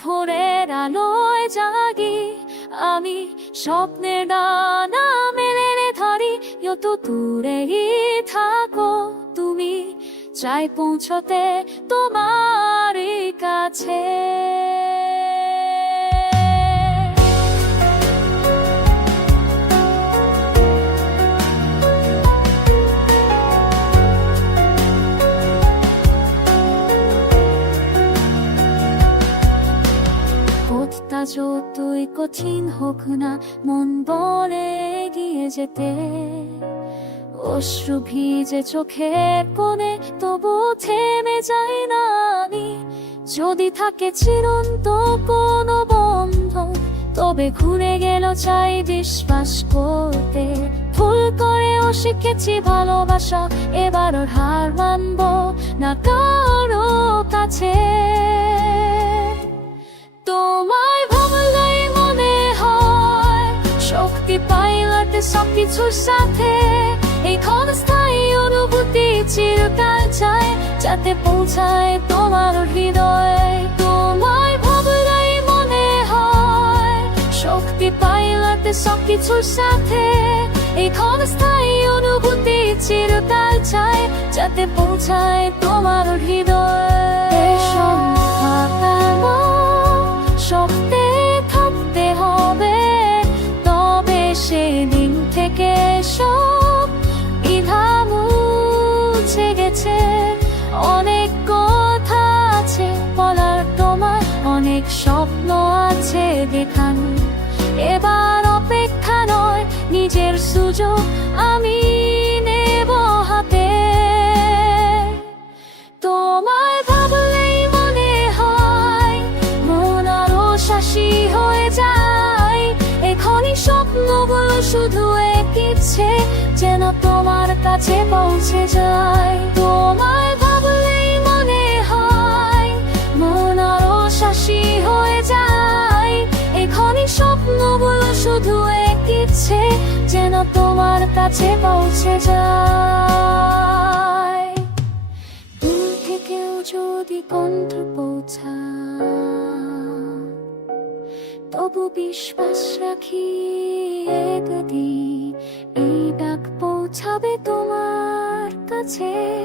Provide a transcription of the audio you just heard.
ভোরের আলোয় জাগি আমি স্বপ্নে ডানা মেলে ধরি যত দূরে থাকো, তুমি চাই পৌঁছতে তোমার কাছে। যতই কঠিন হোক না, মন বলে এগিয়ে যেতে। অশ্রু ভিজে চোখের কোণে তবু থেমে যায় না আমি। যদি থাকে চিরন্ত কোনো বন্ধন, তবে ঘুরে গেল চাই বিশ্বাস করতে। ভুল করেও শিখেছি ভালোবাসা, এবার হার মানব না কারও কাছে। শক্তি পাইলাতে সবকিছুর সাথে। এই ক্ষণস্থায়ী অনুভূতি চিরকাল চায়, যাতে পৌঁছায় তোমার হৃদয়। তোমায় ভাবলেই মনে হয়, শক্তি পাইলাতে সবকিছুর সাথে। এই ক্ষণস্থায়ী অনুভূতি চিরকাল চায়, যাতে পৌঁছায় তোমার হৃদয়। সম্ভাবনা অনেক স্বপ্ন আছে দেখান। এবার অপেক্ষা নয়, নিজের সুযোগ আমি নেব হাতে। তোমায় ভাবলেই মনে হয়, মন আরও শাসি হয়ে যায়। এখনই স্বপ্নগুলো শুধু এক ইচ্ছে, যেন তোমার কাছে পৌঁছে যায়। তোমার কাছে পৌঁছে যায়। দূর থেকেও যদি কণ্ঠ পৌঁছা তবু বিশ্বাস রাখি একদিন এই ডাক পৌঁছাবে তোমার কাছে।